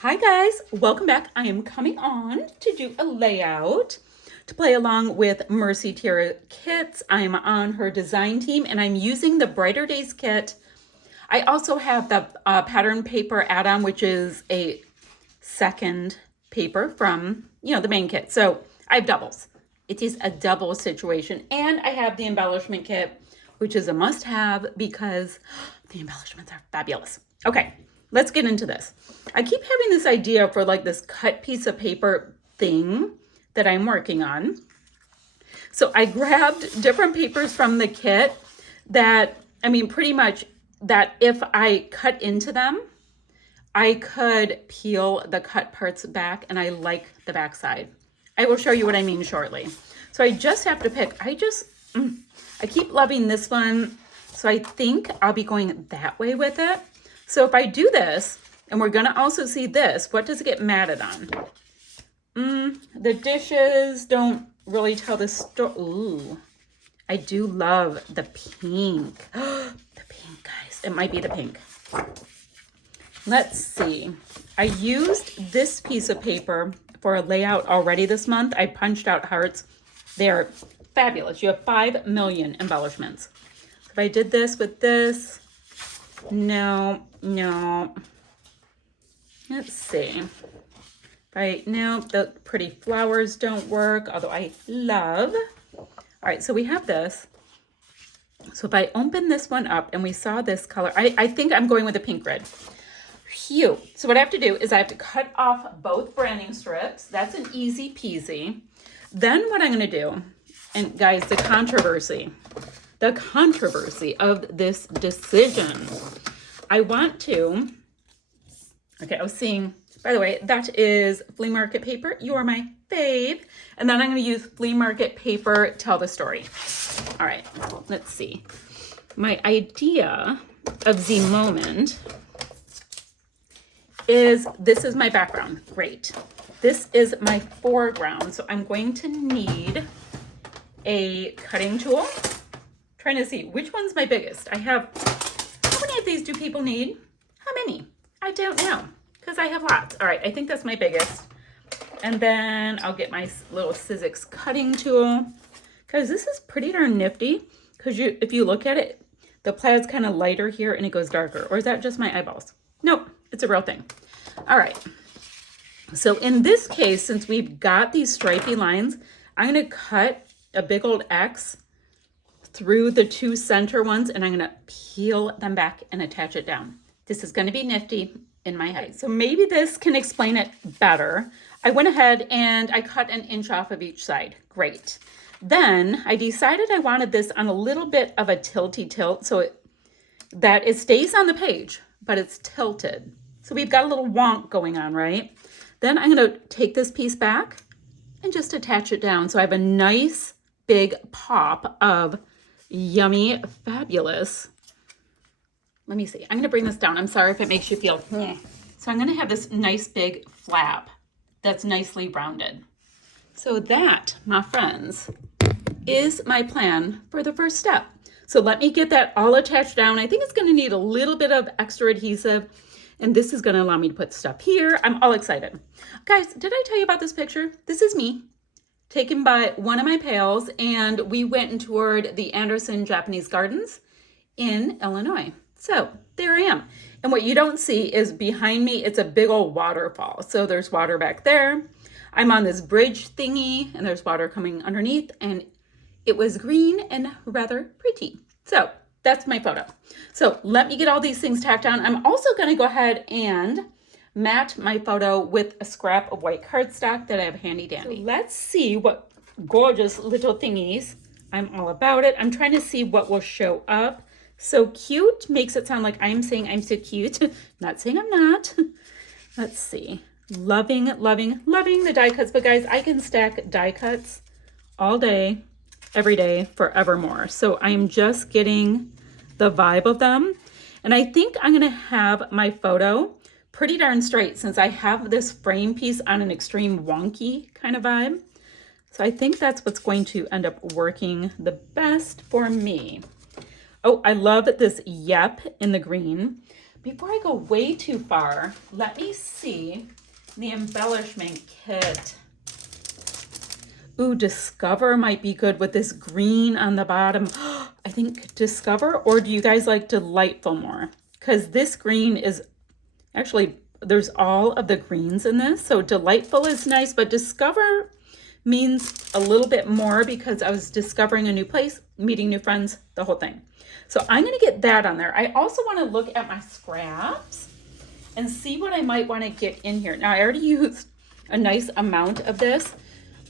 Hi guys, welcome back. I am coming on to do a layout to play along with Mercy Tiara kits. I'm on her design team and I'm using the Brighter Days kit. I also have the pattern paper add-on, which is a second paper from, the main kit. So I have doubles. It is a double situation. And I have the embellishment kit, which is a must-have because the embellishments are fabulous. Okay, let's get into this. I keep having this idea for like this cut piece of paper thing that I'm working on. So I grabbed different papers from the kit that, pretty much that if I cut into them, I could peel the cut parts back, and I like the back side. I will show you what I mean shortly. So I just have to pick. I keep loving this one, so I think I'll be going that way with it. So if I do this, and we're gonna also see this, what does it get matted on? The dishes don't really tell the story. Ooh, I do love the pink. The pink, guys. It might be the pink. Let's see. I used this piece of paper for a layout already this month. I punched out hearts. They're fabulous. You have 5 million embellishments. So if I did this with this, no. Let's see. No, the pretty flowers don't work, although I love. All right, so we have this. So if I open this one up and we saw this color, I think I'm going with a pink red. Phew. So what I have to do is I have to cut off both branding strips. That's an easy peasy. Then what I'm going to do, and guys, the controversy of this decision. I want to, okay, I was seeing, by the way, that is flea market paper. You are my fave. And then I'm going to use flea market paper, tell the story. All right, let's see. My idea of the moment is this is my background. Great. This is my foreground. So I'm going to need a cutting tool. Trying to see which one's my biggest. I have, how many of these do people need? How many? I don't know because I have lots. All right, I think that's my biggest. And then I'll get my little Sizzix cutting tool. Guys, this is pretty darn nifty because if you look at it, the plaid's kind of lighter here and it goes darker. Or is that just my eyeballs? Nope, it's a real thing. All right. So in this case, since we've got these stripy lines, I'm going to cut a big old X through the two center ones, and I'm going to peel them back and attach it down. This is going to be nifty in my head. So maybe this can explain it better. I went ahead and I cut an inch off of each side. Great. Then I decided I wanted this on a little bit of a tilty tilt so that it stays on the page, but it's tilted. So we've got a little wonk going on, right? Then I'm going to take this piece back and just attach it down. So I have a nice big pop of yummy, fabulous. Let me see. I'm going to bring this down. I'm sorry if it makes you feel. So I'm going to have this nice big flap that's nicely rounded. So that, my friends, is my plan for the first step. So let me get that all attached down. I think it's going to need a little bit of extra adhesive. And this is going to allow me to put stuff here. I'm all excited. Guys, did I tell you about this picture? This is me, taken by one of my pals. And we went and toured the Anderson Japanese Gardens in Illinois. So there I am. And what you don't see is behind me, it's a big old waterfall. So there's water back there. I'm on this bridge thingy and there's water coming underneath. And it was green and rather pretty. So that's my photo. So let me get all these things tacked on. I'm also going to go ahead and mat my photo with a scrap of white cardstock that I have handy dandy. So let's see what gorgeous little thingies. I'm all about it. I'm trying to see what will show up. So cute makes it sound like I'm saying I'm so cute. Not saying I'm not. Let's see. Loving the die cuts. But guys, I can stack die cuts all day, every day, forevermore. So I'm just getting the vibe of them. And I think I'm going to have my photo pretty darn straight since I have this frame piece on an extreme wonky kind of vibe. So I think that's what's going to end up working the best for me. Oh, I love this yep in the green before I go way too far, let me see the embellishment kit. Ooh, Discover might be good with this green on the bottom. I think Discover, or do you guys like Delightful more? Because this green is actually, there's all of the greens in this. So Delightful is nice, but Discover means a little bit more because I was discovering a new place, meeting new friends, the whole thing. So I'm going to get that on there. I also want to look at my scraps and see what I might want to get in here. Now, I already used a nice amount of this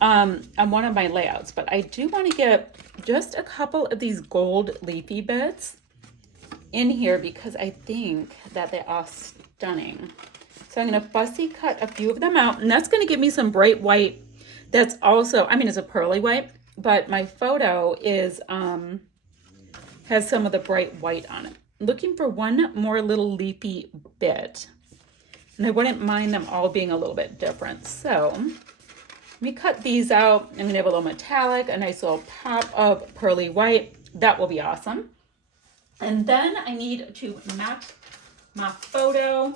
on one of my layouts, but I do want to get just a couple of these gold leafy bits in here because I think that they are stunning. So I'm going to fussy cut a few of them out, and that's going to give me some bright white. That's also, I mean, it's a pearly white, but my photo is has some of the bright white on it. I'm looking for one more little leafy bit, and I wouldn't mind them all being a little bit different. So let me cut these out. I'm gonna have a little metallic, a nice little pop of pearly white. That will be awesome. And then I need to match my photo.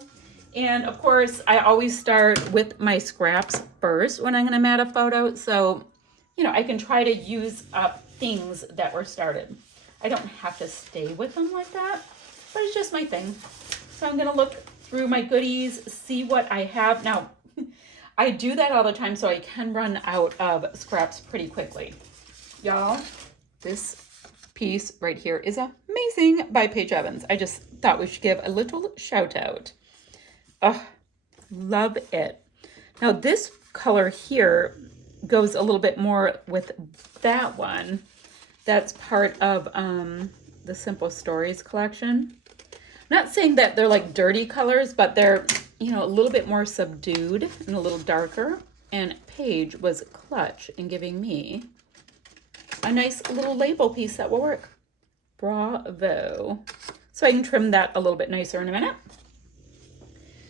And of course, I always start with my scraps first when I'm gonna mat a photo. So, you know, I can try to use up things that were started. I don't have to stay with them like that, but it's just my thing. So I'm gonna look through my goodies, see what I have. Now, I do that all the time, so I can run out of scraps pretty quickly. Y'all, this piece right here is amazing by Paige Evans. I just thought we should give a little shout out. Oh, love it. Now this color here goes a little bit more with that one. That's part of the Simple Stories collection. I'm not saying that they're like dirty colors, but they're, you know, a little bit more subdued and a little darker. And Paige was clutch in giving me a nice little label piece that will work. Bravo. So I can trim that a little bit nicer in a minute.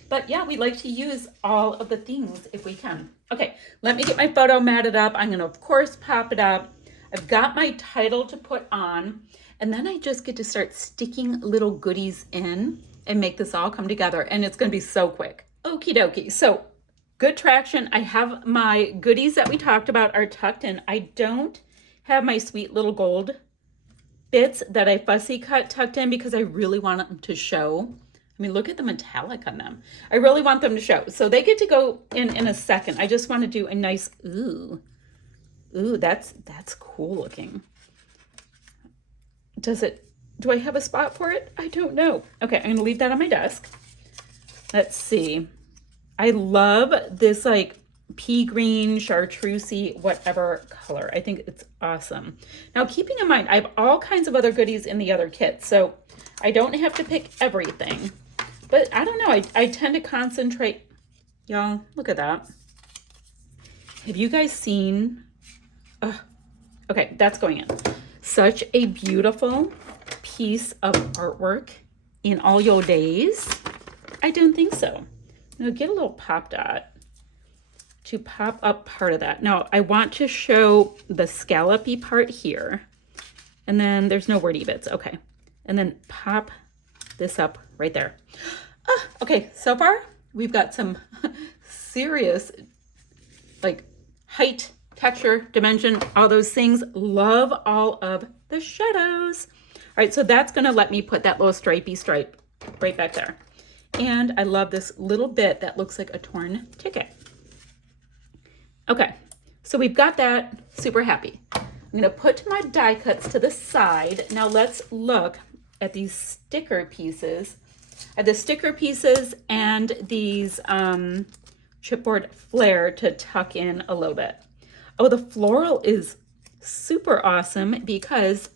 But yeah, we like to use all of the things if we can. Okay, let me get my photo matted up. I'm gonna, of course, pop it up. I've got my title to put on, and then I just get to start sticking little goodies in and make this all come together, and it's gonna be so quick. Okie dokie, so good traction. I have my goodies that we talked about are tucked in. I don't have my sweet little gold bits that I fussy cut tucked in because I really want them to show. I mean, look at the metallic on them. I really want them to show. So they get to go in a second. I just want to do a nice, ooh, that's cool looking. Do I have a spot for it? I don't know. Okay, I'm going to leave that on my desk. Let's see. I love this like pea green, chartreusey, whatever color. I think it's awesome. Now, keeping in mind, I have all kinds of other goodies in the other kit, so I don't have to pick everything. But I don't know, I tend to concentrate. Y'all, look at that. Have you guys seen? Okay, that's going in. Such a beautiful piece of artwork in all your days. I don't think so. Now get a little pop dot to pop up part of that. Now I want to show the scallopy part here. And then there's no wordy bits, okay. And then pop this up right there. Okay, so far we've got some serious like height, texture, dimension, all those things. Love all of the shadows. All right, so that's gonna let me put that little stripey stripe right back there. And I love this little bit that looks like a torn ticket. Okay, so we've got that, super happy. I'm gonna put my die cuts to the side. Now let's look at these sticker pieces. I have the sticker pieces and these chipboard flare to tuck in a little bit. Oh, the floral is super awesome because,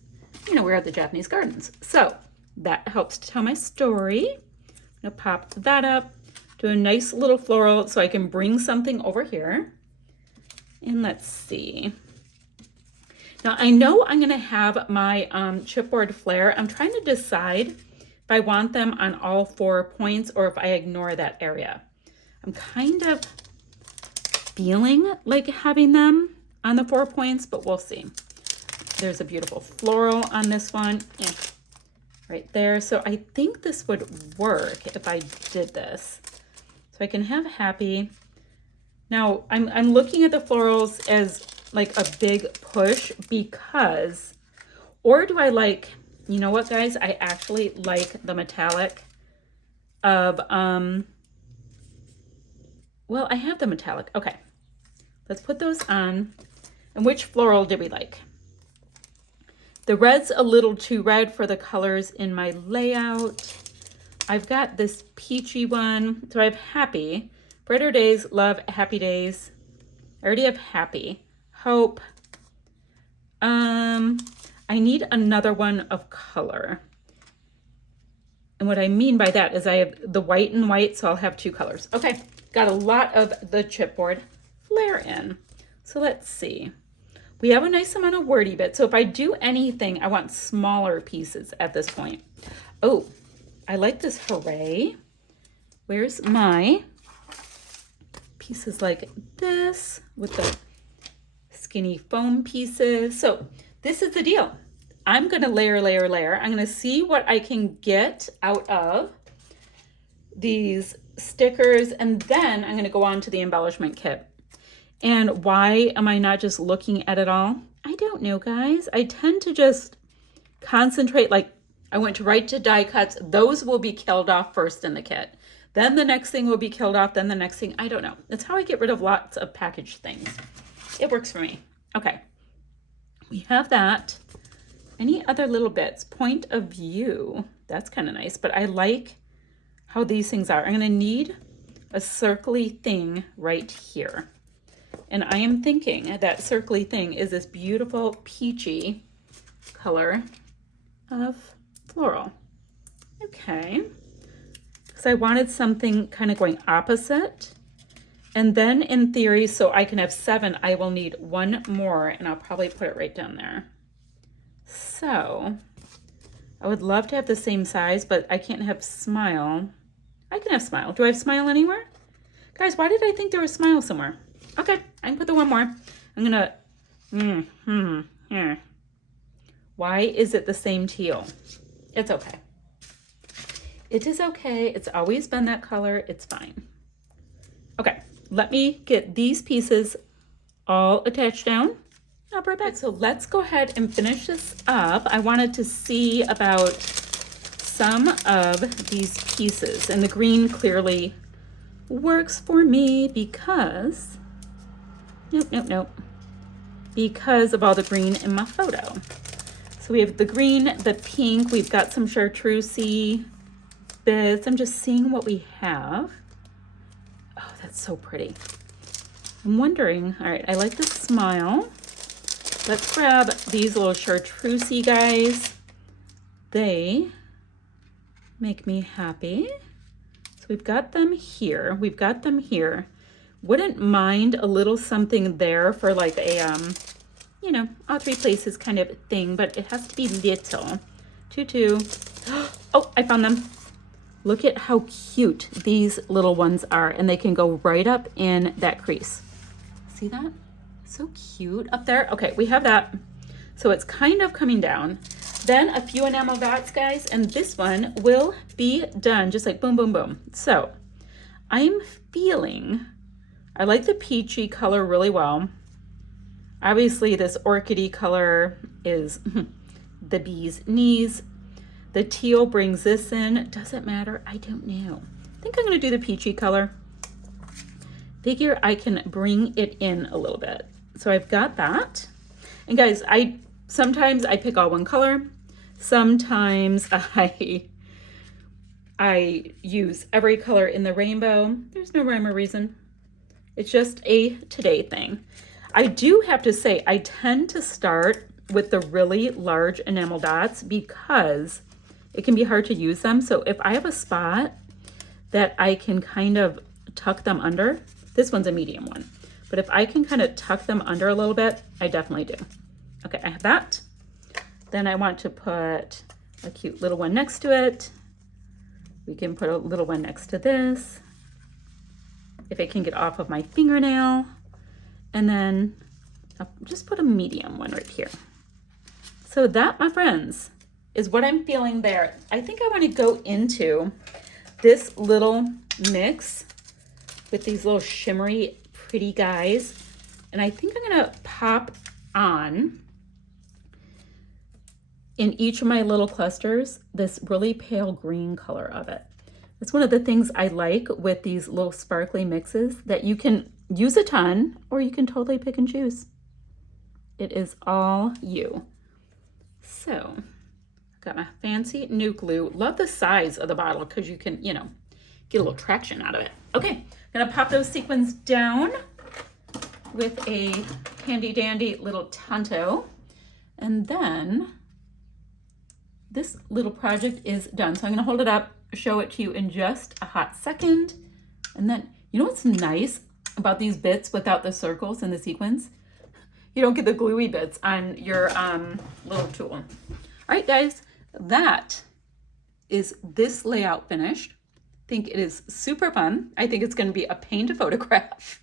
you know, we're at the Japanese gardens. So that helps to tell my story. I'm gonna pop that up, do a nice little floral so I can bring something over here. And let's see. Now I know I'm gonna have my chipboard flare. I'm trying to decide if I want them on all 4 points or if I ignore that area. I'm kind of feeling like having them on the 4 points, but we'll see. There's a beautiful floral on this one. Yeah. right there. So I think this would work if I did this. So I can have happy. Now I'm looking at the florals as like a big push because, or do I like, you know what guys, I actually like the metallic of, well, I have the metallic. Okay, let's put those on. And which floral did we like? The red's a little too red for the colors in my layout. I've got this peachy one. So I have happy, brighter days, love, happy days. I already have happy, hope. I need another one of color. And what I mean by that is I have the white and white, so I'll have two colors. Okay, got a lot of the chipboard flare in. So let's see. We have a nice amount of wordy bits. So if I do anything, I want smaller pieces at this point. Oh, I like this hooray. Where's my pieces like this with the skinny foam pieces? So this is the deal. I'm gonna layer, layer, layer. I'm gonna see what I can get out of these stickers, and then I'm gonna go on to the embellishment kit. And why am I not just looking at it all? I don't know, guys. I tend to just concentrate, like I went right to die cuts. Those will be killed off first in the kit. Then the next thing will be killed off, then the next thing, I don't know. That's how I get rid of lots of packaged things. It works for me. Okay, we have that. Any other little bits? Point of view, that's kind of nice, but I like how these things are. I'm gonna need a circly thing right here. And I am thinking that circly thing is this beautiful peachy color of floral. Okay, because I wanted something kind of going opposite. And then in theory, so I can have 7, I will need one more, and I'll probably put it right down there. So I would love to have the same size, but I can't have smile. I can have smile. Do I have smile anywhere? Guys, why did I think there was smile somewhere? Okay, I can put the one more. I'm gonna, here. Why is it the same teal? It's okay. It is okay. It's always been that color. It's fine. Okay, let me get these pieces all attached down. I'll be right back. So let's go ahead and finish this up. I wanted to see about some of these pieces, and the green clearly works for me because, nope, because of all the green in my photo. So we have the green, the pink, we've got some chartreusey bits. I'm just seeing what we have. Oh, that's so pretty. I'm wondering, all right, I like the smile. Let's grab these little chartreusey guys. They make me happy. So we've got them here. We've got them here. Wouldn't mind a little something there for like a, you know, all 3 places kind of thing, but it has to be little. Tutu. Oh, I found them. Look at how cute these little ones are, and they can go right up in that crease. See that? So cute up there. Okay, we have that. So it's kind of coming down. Then a few enamel dots, guys, and this one will be done, just like boom, boom, boom. So I'm feeling, I like the peachy color really well. Obviously this orchidy color is the bee's knees. The teal brings this in. Does it matter? I don't know. I think I'm gonna do the peachy color. Figure I can bring it in a little bit. So I've got that. And guys, sometimes I pick all one color. Sometimes I use every color in the rainbow. There's no rhyme or reason. It's just a today thing. I do have to say, I tend to start with the really large enamel dots because it can be hard to use them. So if I have a spot that I can kind of tuck them under, this one's a medium one, but if I can kind of tuck them under a little bit, I definitely do. Okay, I have that. Then I want to put a cute little one next to it. We can put a little one next to this, if it can get off of my fingernail. And then I'll just put a medium one right here. So that, my friends, is what I'm feeling there. I think I want to go into this little mix with these little shimmery, pretty guys. And I think I'm gonna pop on in each of my little clusters this really pale green color of it. It's one of the things I like with these little sparkly mixes, that you can use a ton or you can totally pick and choose. It is all you. So, I've got my fancy new glue. Love the size of the bottle because you can, you know, get a little traction out of it. Okay, I'm gonna pop those sequins down with a handy dandy little Tonto. And then this little project is done. So I'm gonna hold it up, show it to you in just a hot second. And then, you know what's nice about these bits without the circles and the sequins? You don't get the gluey bits on your little tool. All right, guys, that is this layout finished. I think it is super fun. I think it's gonna be a pain to photograph,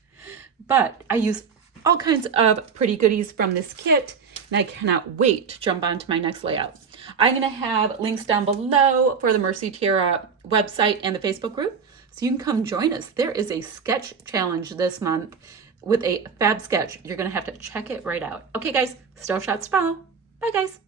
but I use all kinds of pretty goodies from this kit, and I cannot wait to jump on to my next layout. I'm gonna have links down below for the Mercy Tiara website and the Facebook group, so you can come join us. There is a sketch challenge this month with a fab sketch. You're gonna have to check it right out. Okay, guys, still shots to follow. Bye, guys.